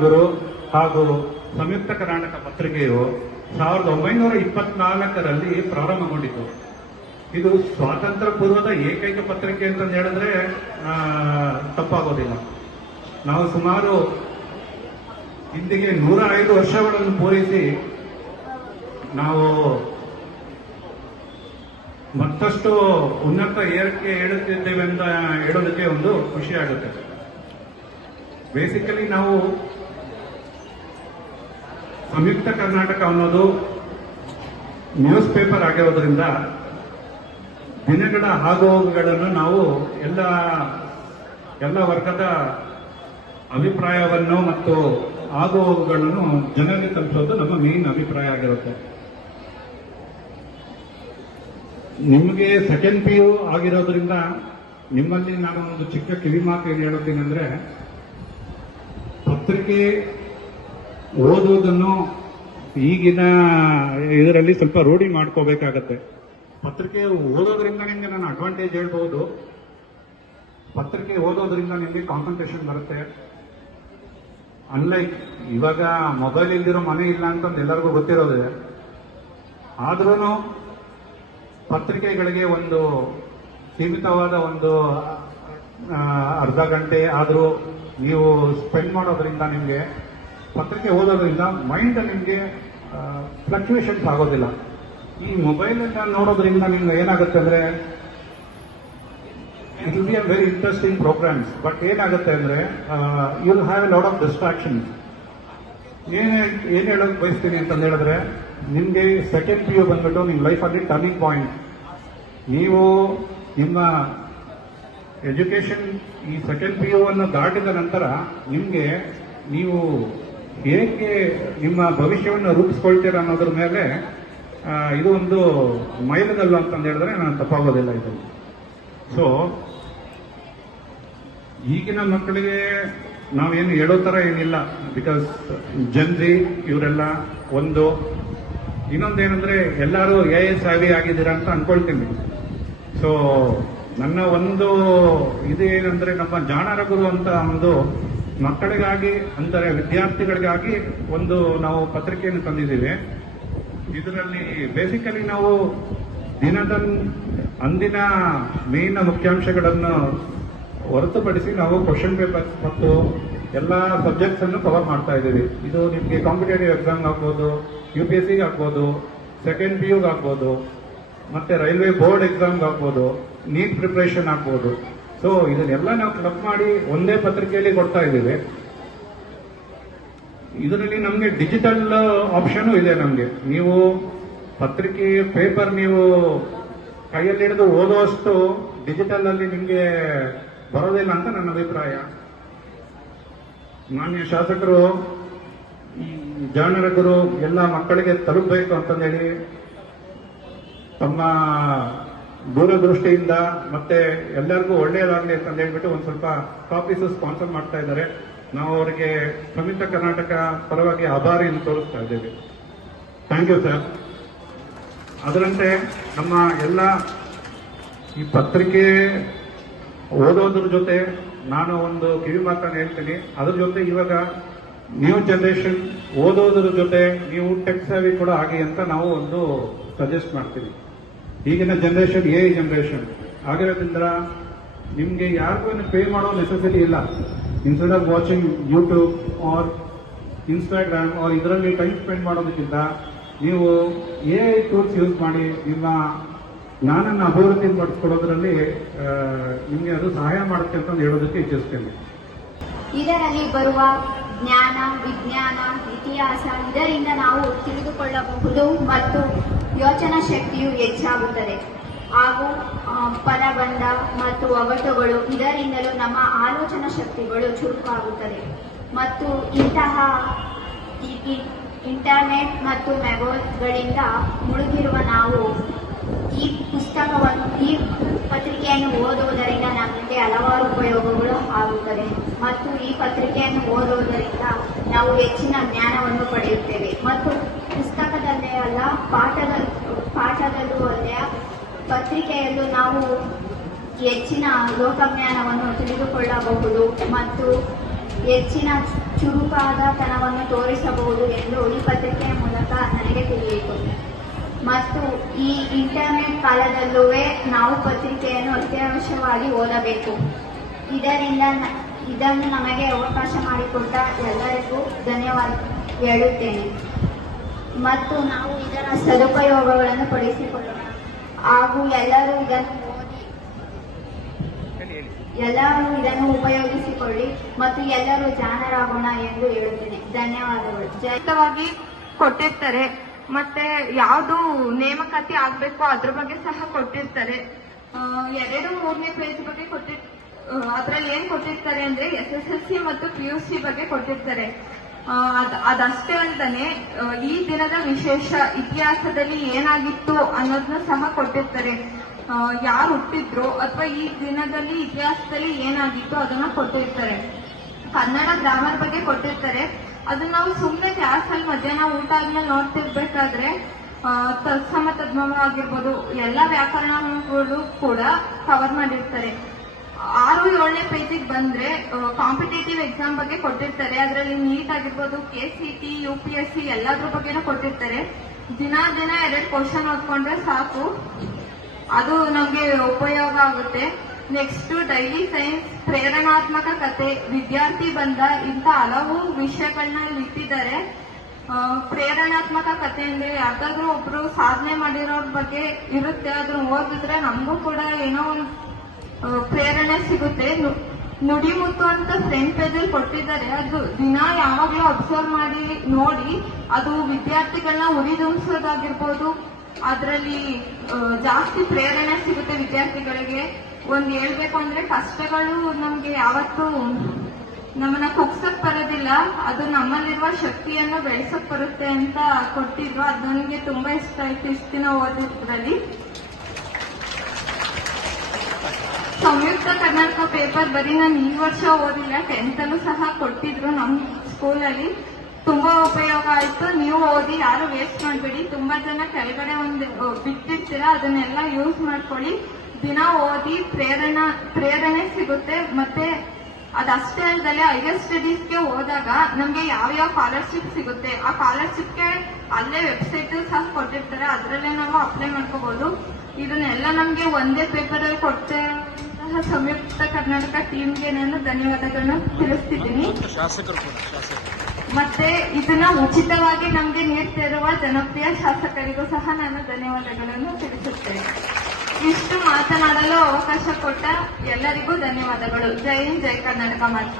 ಜಾಣರಗುರು ಹಾಗೂ ಸಂಯುಕ್ತ ಕರ್ನಾಟಕ ಪತ್ರಿಕೆಯು 1924ರಲ್ಲಿ ಪ್ರಾರಂಭಗೊಂಡಿತು. ಇದು ಸ್ವಾತಂತ್ರ್ಯ ಪೂರ್ವದ ಏಕೈಕ ಪತ್ರಿಕೆ ಅಂತ ಹೇಳಿದ್ರೆ ತಪ್ಪಾಗೋದಿಲ್ಲ. ನಾವು ಸುಮಾರು ಇಂದಿಗೆ 105 ವರ್ಷಗಳನ್ನು ಪೂರೈಸಿ ನಾವು ಮತ್ತಷ್ಟು ಉನ್ನತ ಏರಿಕೆ ಹೇಳುತ್ತಿದ್ದೇವೆ ಅಂತ ಹೇಳೋದಕ್ಕೆ ಒಂದು ಖುಷಿ ಆಗುತ್ತೆ. ಬೇಸಿಕಲಿ ನಾವು ಸಂಯುಕ್ತ ಕರ್ನಾಟಕ ಅನ್ನೋದು ನ್ಯೂಸ್ ಪೇಪರ್ ಆಗಿರೋದ್ರಿಂದ ದಿನಗಳ ಆಗುಹೋಗುಗಳನ್ನು ನಾವು ಎಲ್ಲ ವರ್ಗದ ಅಭಿಪ್ರಾಯವನ್ನು ಮತ್ತು ಆಗುಹೋಗುಗಳನ್ನು ಜನರಿಗೆ ತಲುಪಿಸೋದು ನಮ್ಮ ಮೇನ್ ಅಭಿಪ್ರಾಯ ಆಗಿರುತ್ತೆ. ನಿಮಗೆ ಸೆಕೆಂಡ್ PU ಆಗಿರೋದ್ರಿಂದ ನಿಮ್ಮಲ್ಲಿ ನಾನು ಒಂದು ಚಿಕ್ಕ ಕಿವಿ ಮಾತು ಏನು ಹೇಳುತ್ತೀನಿ ಅಂದ್ರೆ, ಪತ್ರಿಕೆ ಓದುವುದನ್ನು ಈಗಿನ ಇದರಲ್ಲಿ ಸ್ವಲ್ಪ ರೂಢಿ ಮಾಡ್ಕೋಬೇಕಾಗತ್ತೆ. ಪತ್ರಿಕೆ ಓದೋದ್ರಿಂದ ನಿಮಗೆ ನಾನು ಅಡ್ವಾಂಟೇಜ್ ಹೇಳ್ಬಹುದು. ಪತ್ರಿಕೆ ಓದೋದ್ರಿಂದ ನಿಮಗೆ ಕಾನ್ಸಂಟ್ರೇಷನ್ ಬರುತ್ತೆ. ಅನ್ಲೈಕ್ ಇವಾಗ ಮೊಬೈಲ್ ಇಲ್ದಿರೋ ಮನೆ ಇಲ್ಲ ಅಂತ ಎಲ್ಲರಿಗೂ ಗೊತ್ತಿರೋದಿದೆ. ಆದ್ರೂ ಪತ್ರಿಕೆಗಳಿಗೆ ಒಂದು ಸೀಮಿತವಾದ ಒಂದು ಅರ್ಧ ಗಂಟೆ ಆದರೂ ನೀವು ಸ್ಪೆಂಡ್ ಮಾಡೋದ್ರಿಂದ ನಿಮಗೆ ಪತ್ರಿಕೆ ಓದೋದ್ರಿಂದ ಮೈಂಡ್ ನಿಮಗೆ ಫ್ಲಕ್ಚುಯೇಷನ್ಸ್ ಆಗೋದಿಲ್ಲ. ಈ ಮೊಬೈಲ್ ನೋಡೋದ್ರಿಂದ ನಿಮ್ಗೆ ಏನಾಗುತ್ತೆ ಅಂದ್ರೆ, it will be a very interesting programs, but ಏನಾಗುತ್ತೆ ಅಂದ್ರೆ you will have a lot of distractions. ಏನ್ ಹೇಳೋಕೆ ಬಯಸ್ತೀನಿ ಅಂತ ಹೇಳಿದ್ರೆ, ನಿಮ್ಗೆ ಸೆಕೆಂಡ್ PU ಬಂದ್ಬಿಟ್ಟು ನಿಮ್ಮ ಲೈಫಲ್ಲಿ ಟರ್ನಿಂಗ್ ಪಾಯಿಂಟ್. ನೀವು ನಿಮ್ಮ ಎಜುಕೇಶನ್ ಈ ಸೆಕೆಂಡ್ PU ಅನ್ನು ದಾಟಿದ ನಂತರ ನಿಮ್ಗೆ ನೀವು ಹೇಗೆ ನಿಮ್ಮ ಭವಿಷ್ಯವನ್ನು ರೂಪಿಸ್ಕೊಳ್ತೀರ ಅನ್ನೋದ್ರ ಮೇಲೆ ಇದು ಒಂದು ಮೈಲುಗಲ್ಲು ಅಂತಂದು ಹೇಳಿದ್ರೆ ನಾನು ತಪ್ಪಾಗೋದಿಲ್ಲ ಇದು. ಸೊ ಈಗಿನ ಮಕ್ಕಳಿಗೆ ನಾವೇನು ಹೇಳೋ ಥರ ಏನಿಲ್ಲ, ಬಿಕಾಸ್ ಜನ್ರಿ ಇವರೆಲ್ಲ ಒಂದು. ಇನ್ನೊಂದೇನೆಂದ್ರೆ, ಎಲ್ಲರೂ AIS ಆಗಿದ್ದೀರಾ ಅಂತ ಅನ್ಕೊಳ್ತೀನಿ. ಸೊ ನನ್ನ ಒಂದು ಇದು ಏನಂದ್ರೆ, ನಮ್ಮ ಜಾಣರಗುರು ಅಂತ ಒಂದು ಮಕ್ಕಳಿಗಾಗಿ ಅಂದರೆ ವಿದ್ಯಾರ್ಥಿಗಳಿಗಾಗಿ ಒಂದು ನಾವು ಪತ್ರಿಕೆಯನ್ನು ತಂದಿದ್ದೀವಿ. ಇದರಲ್ಲಿ ಬೇಸಿಕಲಿ ನಾವು ದಿನದ ಅಂದಿನ ಮೇನ್ ಮುಖ್ಯಾಂಶಗಳನ್ನು ಹೊರತುಪಡಿಸಿ ನಾವು ಕ್ವಶನ್ ಪೇಪರ್ಸ್ ಮತ್ತು ಎಲ್ಲ ಸಬ್ಜೆಕ್ಟ್ಸ್ ಅನ್ನು ಕವರ್ ಮಾಡ್ತಾ ಇದ್ದೀವಿ. ಇದು ನಿಮಗೆ ಕಾಂಪಿಟೇಟಿವ್ ಎಕ್ಸಾಮ್ ಆಗ್ಬೋದು, UPSC ಆಗ್ಬೋದು, ಸೆಕೆಂಡ್ PU ಆಗ್ಬೋದು, ಮತ್ತೆ ರೈಲ್ವೆ ಬೋರ್ಡ್ ಎಕ್ಸಾಮ್ಗೆ ಆಗ್ಬೋದು, ನೀಟ್ ಪ್ರಿಪರೇಷನ್ ಆಗ್ಬೋದು. ಸೊ ಇದನ್ನೆಲ್ಲ ನಾವು ಕ್ಲಬ್ ಮಾಡಿ ಒಂದೇ ಪತ್ರಿಕೆಯಲ್ಲಿ ಕೊಡ್ತಾ ಇದ್ದೀವಿ. ಇದರಲ್ಲಿ ನಮಗೆ ಡಿಜಿಟಲ್ ಆಪ್ಷನ್ ಇದೆ. ನಮಗೆ ನೀವು ಪತ್ರಿಕೆ ಪೇಪರ್ ನೀವು ಕೈಯಲ್ಲಿ ಹಿಡಿದು ಓದುವಷ್ಟು ಡಿಜಿಟಲ್ ಅಲ್ಲಿ ನಿಮಗೆ ಬರೋದಿಲ್ಲ ಅಂತ ನನ್ನ ಅಭಿಪ್ರಾಯ. ಮಾನ್ಯ ಶಾಸಕರು ಈ ಜಾಣರಗುರು ಎಲ್ಲ ಮಕ್ಕಳಿಗೆ ತಲುಪಬೇಕು ಅಂತಂದೇಳಿ ತಮ್ಮ ದೂರದೃಷ್ಟಿಯಿಂದ ಮತ್ತೆ ಎಲ್ಲರಿಗೂ ಒಳ್ಳೆಯದಾಗಲಿ ಅಂತ ಹೇಳ್ಬಿಟ್ಟು ಒಂದು ಸ್ವಲ್ಪ ಕಾಪೀಸ್ ಸ್ಪಾನ್ಸರ್ ಮಾಡ್ತಾ ಇದ್ದಾರೆ. ನಾವು ಅವರಿಗೆ ಸಂಯುಕ್ತ ಕರ್ನಾಟಕ ಪರವಾಗಿ ಆಭಾರಿಯನ್ನು ತೋರಿಸ್ತಾ ಇದ್ದೇವೆ. Thank you sir. ಅದರಂತೆ ನಮ್ಮ ಎಲ್ಲ ಈ ಪತ್ರಿಕೆ ಓದೋದ್ರ ಜೊತೆ ನಾನು ಒಂದು ಕಿವಿ ಮಾತನ್ನು ಹೇಳ್ತೀನಿ. ಅದ್ರ ಜೊತೆ ಇವಾಗ ನ್ಯೂ ಜನರೇಷನ್ ಓದೋದ್ರ ಜೊತೆ ನೀವು ಟೆಕ್ ಸೇವಿ ಕೂಡ ಆಗಿ ಅಂತ ನಾವು ಒಂದು ಸಜೆಸ್ಟ್ ಮಾಡ್ತೀವಿ. ಈಗಿನ ಜನರೇಷನ್ AI ಜನರೇಷನ್ ಆಗಿರೋದ್ರಿಂದ ನಿಮಗೆ ಯಾರಿಗೂ ಪೇ ಮಾಡೋ ನೆಸೆಸಿಟಿ ಇಲ್ಲ. Instead of watching YouTube or Instagram or ಇದರಲ್ಲಿ ಟೈಮ್ ಸ್ಪೆಂಡ್ ಮಾಡೋದಕ್ಕಿಂತ ನೀವು AI ಟೂಲ್ಸ್ ಯೂಸ್ ಮಾಡಿ ನಿಮ್ಮ ಜ್ಞಾನನ ಅಭಿವೃದ್ಧಿ ಪಡಿಸ್ಕೊಳ್ಳೋದ್ರಲ್ಲಿ ನಿಮಗೆ ಅದು ಸಹಾಯ ಮಾಡುತ್ತೆ ಅಂತ ಹೇಳೋದಕ್ಕೆ ಇಚ್ಛಿಸ್ತೇನೆ. ಇದರಲ್ಲಿ ಬರುವ ಜ್ಞಾನ, ವಿಜ್ಞಾನ, ಇತಿಹಾಸ ಇದರಿಂದ ನಾವು ತಿಳಿದುಕೊಳ್ಳಬಹುದು ಮತ್ತು ಯೋಚನಾ ಶಕ್ತಿಯು ಹೆಚ್ಚಾಗುತ್ತದೆ. ಹಾಗೂ ಪದಬಂಧ ಮತ್ತು ಒಗಟುಗಳು ಇದರಿಂದಲೂ ನಮ್ಮ ಆಲೋಚನಾ ಶಕ್ತಿಗಳು ಚುರುಕಾಗುತ್ತದೆ. ಮತ್ತು ಇಂತಹ ಇಂಟರ್ನೆಟ್ ಮತ್ತು ಮೊಬೈಲ್ಗಳಿಂದ ಮುಳುಗಿರುವ ನಾವು ಈ ಪತ್ರಿಕೆಯನ್ನು ಓದುವುದರಿಂದ ನಮಗೆ ಹಲವಾರು ಉಪಯೋಗಗಳು ಆಗುತ್ತದೆ. ಮತ್ತು ಈ ಪತ್ರಿಕೆಯನ್ನು ಓದುವುದರಿಂದ ನಾವು ಹೆಚ್ಚಿನ ಜ್ಞಾನವನ್ನು ಪಡೆಯುತ್ತೇವೆ. ಮತ್ತು ಪುಸ್ತಕದಲ್ಲೇ ಅಲ್ಲ, ಪಾಠದಲ್ಲೂ ಅಲ್ಲೇ ಪತ್ರಿಕೆಯಲ್ಲೂ ನಾವು ಹೆಚ್ಚಿನ ಲೋಕಜ್ಞಾನವನ್ನು ತಿಳಿದುಕೊಳ್ಳಬಹುದು. ಮತ್ತು ಹೆಚ್ಚಿನ ಚುರುಕಾದತನವನ್ನು ತೋರಿಸಬಹುದು ಎಂದು ಈ ಪತ್ರಿಕೆಯ ಮೂಲಕ ನನಗೆ ತಿಳಿಯಿತು. ಮತ್ತು ಈ ಇಂಟರ್ನೆಟ್ ಕಾಲದಲ್ಲೂ ನಾವು ಪತ್ರಿಕೆಯನ್ನು ಅತ್ಯವಶ್ಯವಾಗಿ ಓದಬೇಕು. ಇದನ್ನು ನಮಗೆ ಅವಕಾಶ ಮಾಡಿಕೊಟ್ಟ ಎಲ್ಲರಿಗೂ ಧನ್ಯವಾದ ಹೇಳುತ್ತೇನೆ. ಮತ್ತು ನಾವು ಇದರ ಸದುಪಯೋಗಗಳನ್ನು ಪಡಿಸಿಕೊಳ್ಳೋಣ ಹಾಗೂ ಎಲ್ಲರೂ ಇದನ್ನು ಉಪಯೋಗಿಸಿಕೊಳ್ಳಿ ಮತ್ತು ಎಲ್ಲರೂ ಜಾಣರಾಗೋಣ ಎಂದು ಹೇಳುತ್ತೇನೆ. ಧನ್ಯವಾದಗಳು. ಜೈತವಾಗಿ ಕೊಟ್ಟಿರ್ತಾರೆ. ಮತ್ತೆ ಯಾವುದು ನೇಮಕಾತಿ ಆಗ್ಬೇಕು ಅದ್ರ ಬಗ್ಗೆ ಸಹ ಕೊಟ್ಟಿರ್ತಾರೆ. 2-3ನೇ ಪೇಜ್ ಬಗ್ಗೆ ಅದ್ರಲ್ಲಿ ಏನ್ ಕೊಟ್ಟಿರ್ತಾರೆ ಅಂದ್ರೆ SSLC ಮತ್ತು PUC ಬಗ್ಗೆ ಕೊಟ್ಟಿರ್ತಾರೆ. ಅದಷ್ಟೇ ಅಲ್ಲದೆ ಈ ದಿನದ ವಿಶೇಷ ಇತಿಹಾಸದಲ್ಲಿ ಏನಾಗಿತ್ತು ಅನ್ನೋದನ್ನ ಸಹ ಕೊಟ್ಟಿರ್ತಾರೆ. ಯಾರು ಹುಟ್ಟಿದ್ರು ಅಥವಾ ಈ ದಿನದಲ್ಲಿ ಇತಿಹಾಸದಲ್ಲಿ ಏನಾಗಿತ್ತು ಅದನ್ನ ಕೊಟ್ಟಿರ್ತಾರೆ. ಕನ್ನಡ ಗ್ರಾಮರ್ ಬಗ್ಗೆ ಕೊಟ್ಟಿರ್ತಾರೆ. ಅದನ್ನ ನಾವು ಸುಮ್ಮನೆ ಕ್ಲಾಸಲ್ಲಿ ಮಧ್ಯಾಹ್ನ ಊಟ ಆದ್ಮೇಲೆ ನೋಡ್ತಿರ್ಬೇಕಾದ್ರೆ ತತ್ಸಮ ತದ್ಭವ ಆಗಿರ್ಬೋದು ಎಲ್ಲ ವ್ಯಾಕರಣಗಳು ಕೂಡ ಕವರ್ ಮಾಡಿರ್ತಾರೆ. 6-7ನೇ ಪೇಜಿಗೆ ಬಂದ್ರೆ ಕಾಂಪಿಟೇಟಿವ್ ಎಕ್ಸಾಮ್ ಬಗ್ಗೆ ಕೊಟ್ಟಿರ್ತಾರೆ. ಅದರಲ್ಲಿ ನೀಟ್ ಆಗಿರ್ಬೋದು, KCT, UPSC ಎಲ್ಲದ್ರ ಬಗ್ಗೆನೂ ಕೊಟ್ಟಿರ್ತಾರೆ. ದಿನ 2 ಕ್ವಶನ್ ಓದ್ಕೊಂಡ್ರೆ ಸಾಕು, ಅದು ನಮ್ಗೆ ಉಪಯೋಗ ಆಗುತ್ತೆ. ನೆಕ್ಸ್ಟ್ ಡೈಲಿ ಸೈನ್ಸ್, ಪ್ರೇರಣಾತ್ಮಕ ಕತೆ, ವಿದ್ಯಾರ್ಥಿ ಬಂಧ ಇಂತ ಹಲವು ವಿಷಯಗಳನ್ನ ಇಟ್ಟಿದ್ದಾರೆ. ಪ್ರೇರಣಾತ್ಮಕ ಕತೆ ಅಂದ್ರೆ ಯಾವ್ದಾದ್ರು ಒಬ್ರು ಸಾಧನೆ ಮಾಡಿರೋರ್ ಬಗ್ಗೆ ಇರುತ್ತೆ. ಅದನ್ನ ಓದಿದ್ರೆ ನಮಗೂ ಕೂಡ ಏನೋ ಒಂದು ಪ್ರೇರಣೆ ಸಿಗುತ್ತೆ. ನುಡಿಮುತ್ತು ಅಂತ ಫ್ರಂಟ್ ಪೇಜ್ ಅಲ್ಲಿ ಕೊಟ್ಟಿದ್ದಾರೆ. ಅದು ದಿನ ಯಾವಾಗ್ಲೂ ಅಬ್ಸರ್ವ್ ಮಾಡಿ ನೋಡಿ ಅದು ವಿದ್ಯಾರ್ಥಿಗಳನ್ನ ಉರಿದುಂಬಿಸೋದಾಗಿರ್ಬೋದು, ಅದರಲ್ಲಿ ಜಾಸ್ತಿ ಪ್ರೇರಣೆ ಸಿಗುತ್ತೆ ವಿದ್ಯಾರ್ಥಿಗಳಿಗೆ. ಒಂದ್ ಹೇಳ್ಬೇಕು ಅಂದ್ರೆ ಕಷ್ಟಗಳು ನಮ್ಗೆ ಯಾವತ್ತೂ ನಮ್ಮನ್ನ ಕುಗ್ಸಕ್ ಬರೋದಿಲ್ಲ, ಅದು ನಮ್ಮಲ್ಲಿರುವ ಶಕ್ತಿಯನ್ನು ಬೆಳೆಸಕ್ ಬರುತ್ತೆ ಅಂತ ಕೊಟ್ಟಿದ್ರು. ಅದು ನನಗೆ ತುಂಬಾ ಇಷ್ಟ ಆಯ್ತು ಇಷ್ಟು ದಿನ ಓದಿದ್ರಲ್ಲಿ. ಸಂಯುಕ್ತ ಕರ್ನಾಟಕ ಪೇಪರ್ ಬರೀ ನಾನು ಈ ವರ್ಷ ಓದಿಲ್ಲ, 10th ಅಲ್ಲೂ ಸಹ ಕೊಟ್ಟಿದ್ರು ನಮ್ಮ ಸ್ಕೂಲಲ್ಲಿ. ತುಂಬಾ ಉಪಯೋಗ ಆಯ್ತು. ನೀವು ಓದಿ, ಯಾರು ವೇಸ್ಟ್ ಮಾಡಬೇಡಿ. ತುಂಬಾ ಜನ ಕೆಳಗಡೆ ಬಿಟ್ಟಿರ್ತೀರಾ, ಅದನ್ನೆಲ್ಲ ಯೂಸ್ ಮಾಡ್ಕೊಳ್ಳಿ. ದಿನ ಓದಿ ಪ್ರೇರಣೆ ಸಿಗುತ್ತೆ. ಮತ್ತೆ ಅದಷ್ಟೇ ಅಲ್ಲದೆ ಹೈಯರ್ ಸ್ಟಡೀಸ್ಗೆ ಹೋದಾಗ ನಮ್ಗೆ ಯಾವ ಸ್ಕಾಲರ್ಶಿಪ್ ಸಿಗುತ್ತೆ, ಆ ಸ್ಕಾಲರ್ಶಿಪ್ಗೆ ಅಲ್ಲೇ ವೆಬ್ಸೈಟ್ ಸಹ ಕೊಟ್ಟಿರ್ತಾರೆ, ಅದರಲ್ಲೇ ನಾವು ಅಪ್ಲೈ ಮಾಡ್ಕೋಬಹುದು. ಇದನ್ನೆಲ್ಲ ನಮ್ಗೆ ಒಂದೇ ಪೇಪರ್ ಅಲ್ಲಿ ಕೊಡ್ತಾ ಸಂಯುಕ್ತ ಕರ್ನಾಟಕ ಟೀಮ್ಗೆ ನಾನು ಧನ್ಯವಾದಗಳನ್ನು ತಿಳಿಸ್ತಿದ್ದೀನಿ. ಮತ್ತೆ ಇದನ್ನ ಉಚಿತವಾಗಿ ನಮ್ಗೆ ನೀಡ್ತಿರುವ ಜನಪ್ರಿಯ ಶಾಸಕರಿಗೂ ಸಹ ನಾನು ಧನ್ಯವಾದಗಳನ್ನು ತಿಳಿಸುತ್ತೇನೆ. ಇಷ್ಟು ಮಾತನಾಡಲು ಅವಕಾಶ ಕೊಟ್ಟ ಎಲ್ಲರಿಗೂ ಧನ್ಯವಾದಗಳು. ಜೈ ಹಿಂದ್, ಜೈ ಕರ್ನಾಟಕ.